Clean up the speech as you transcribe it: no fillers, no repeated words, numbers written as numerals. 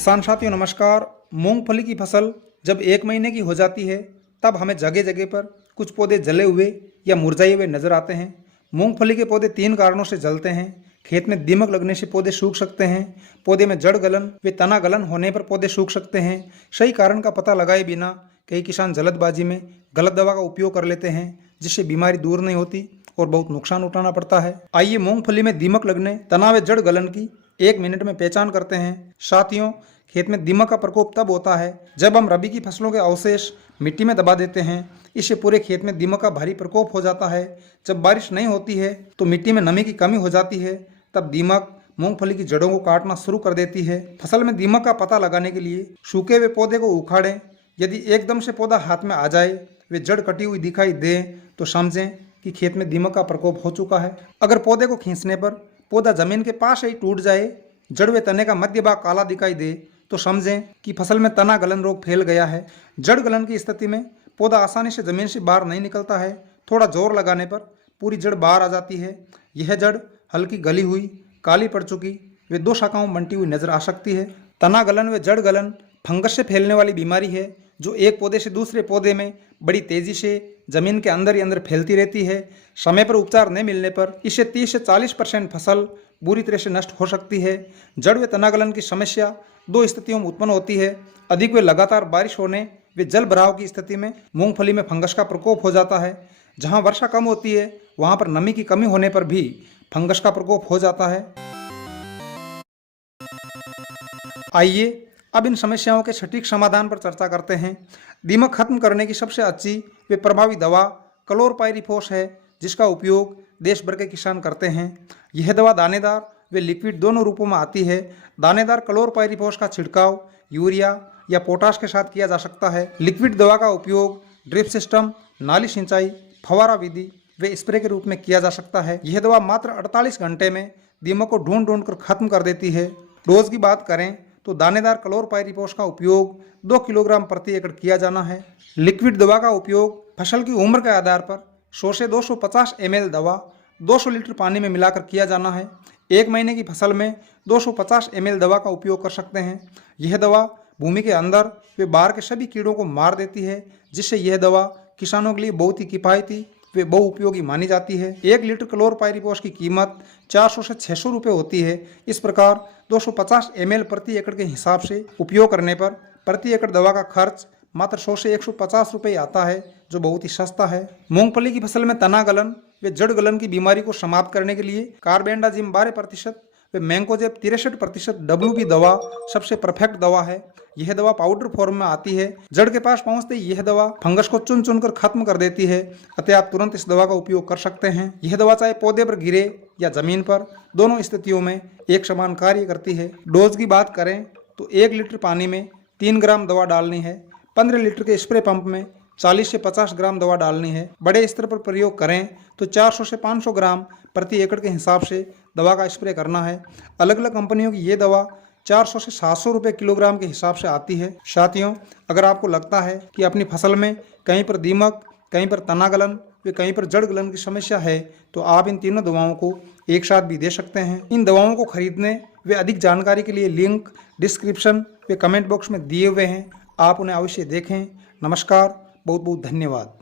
किसान साथियों नमस्कार। मूंगफली की फसल जब 1 महीने की हो जाती है तब हमें जगह जगह पर कुछ पौधे जले हुए या मुरझाए हुए नजर आते हैं। मूंगफली के पौधे 3 कारणों से जलते हैं। खेत में दीमक लगने से पौधे सूख सकते हैं, पौधे में जड़ गलन व तना गलन होने पर पौधे सूख सकते हैं। सही कारण का पता लगाए बिना कई किसान जल्दबाजी में गलत दवा का उपयोग कर लेते हैं, जिससे बीमारी दूर नहीं होती और बहुत नुकसान उठाना पड़ता है। आइए मूंगफली में दीमक लगने, तना व जड़ गलन की 1 मिनट में पहचान करते हैं। साथियों, खेत में दीमक का प्रकोप तब होता है जब हम रबी की फसलों के अवशेष मिट्टी में दबा देते हैं। इससे पूरे खेत में दीमक का भारी प्रकोप हो जाता है। जब बारिश नहीं होती है तो मिट्टी में नमी की कमी हो जाती है, तब दीमक मूंगफली की जड़ों को काटना शुरू कर देती है। फसल में दीमक का पता लगाने के लिए सूखे हुए पौधे को उखाड़ें। यदि एकदम से पौधा हाथ में आ जाए, वे जड़ कटी हुई दिखाई दे, तो समझें कि खेत में दीमक का प्रकोप हो चुका है। अगर पौधे को खींचने पर पौधा जमीन के पास ही टूट जाए, जड़ व तने का मध्य भाग काला दिखाई दे, तो समझें कि फसल में तना गलन रोग फैल गया है। जड़ गलन की स्थिति में पौधा आसानी से जमीन से बाहर नहीं निकलता है। थोड़ा जोर लगाने पर पूरी जड़ बाहर आ जाती है। यह जड़ हल्की गली हुई, काली पड़ चुकी वे 2 शाखाओं में बंटी हुई नजर आ सकती है। तना गलन व जड़ गलन फंगस से फैलने वाली बीमारी है, जो एक पौधे से दूसरे पौधे में बड़ी तेजी से जमीन के अंदर ही अंदर फैलती रहती है। समय पर उपचार नहीं मिलने पर इससे 30 से 40% फसल बुरी तरह से नष्ट हो सकती है। जड़ व तनागलन की समस्या 2 स्थितियों में उत्पन्न होती है। अधिक व लगातार बारिश होने व जल भराव की स्थिति में मूंगफली में फंगस का प्रकोप हो जाता है। जहां वर्षा कम होती है वहां पर नमी की कमी होने पर भी फंगस का प्रकोप हो जाता है। आइए अब इन समस्याओं के सटीक समाधान पर चर्चा करते हैं। दीमक खत्म करने की सबसे अच्छी व प्रभावी दवा क्लोरपाइरीफॉस है, जिसका उपयोग देश भर के किसान करते हैं। यह दवा दानेदार व लिक्विड दोनों रूपों में आती है। दानेदार क्लोरपाइरीफॉस का छिड़काव यूरिया या पोटाश के साथ किया जा सकता है। लिक्विड दवा का उपयोग ड्रिप सिस्टम, नाली सिंचाई, फवारा विधि व स्प्रे के रूप में किया जा सकता है। यह दवा मात्र 48 घंटे में दीमक को ढूंढ कर खत्म कर देती है। डोज की बात करें तो दानेदार क्लोरपाइरीफॉस का उपयोग 2 किलोग्राम प्रति एकड़ किया जाना है। लिक्विड दवा का उपयोग फसल की उम्र के आधार पर 100 से 250 ml दवा 200 लीटर पानी में मिलाकर किया जाना है। 1 महीने की फसल में 250 ml दवा का उपयोग कर सकते हैं। यह दवा भूमि के अंदर व बाहर के सभी कीड़ों को मार देती है, जिससे यह दवा किसानों के लिए बहुत ही किफायती वे बहुउपयोगी मानी जाती है। 1 लीटर क्लोरपाइरीफॉस की कीमत 400 से 600 रुपये होती है। इस प्रकार 250 ml प्रति एकड़ के हिसाब से उपयोग करने पर प्रति एकड़ दवा का खर्च मात्र 100 से 150 रुपये आता है, जो बहुत ही सस्ता है। मूंगफली की फसल में तना गलन व जड़ गलन की बीमारी को समाप्त करने के लिए कार्बेंडाजिम 12% व मैंकोजेब 63% WP दवा सबसे परफेक्ट दवा है। यह दवा पाउडर फॉर्म में आती है। जड़ के पास पहुंचते ही यह दवा फंगस को चुन चुन कर खत्म कर देती है, अतः आप तुरंत इस दवा का उपयोग कर सकते हैं। यह दवा चाहे पौधे पर गिरे या जमीन पर, दोनों स्थितियों में एक समान कार्य करती है। डोज की बात करें तो 1 लीटर पानी में 3 ग्राम दवा डालनी है। 15 लीटर के स्प्रे पंप में 40 से 50 ग्राम दवा डालनी है। बड़े स्तर पर प्रयोग करें तो 400 से 500 ग्राम प्रति एकड़ के हिसाब से दवा का स्प्रे करना है। अलग अलग कंपनियों की ये दवा 400 से 700 रुपये किलोग्राम के हिसाब से आती है। साथियों, अगर आपको लगता है कि अपनी फसल में कहीं पर दीमक, कहीं पर तना गलन व कहीं पर जड़ गलन की समस्या है, तो आप इन तीनों दवाओं को एक साथ भी दे सकते हैं। इन दवाओं को खरीदने व अधिक जानकारी के लिए लिंक डिस्क्रिप्शन व कमेंट बॉक्स में दिए हुए हैं, आप उन्हें अवश्य देखें। नमस्कार, बहुत बहुत धन्यवाद।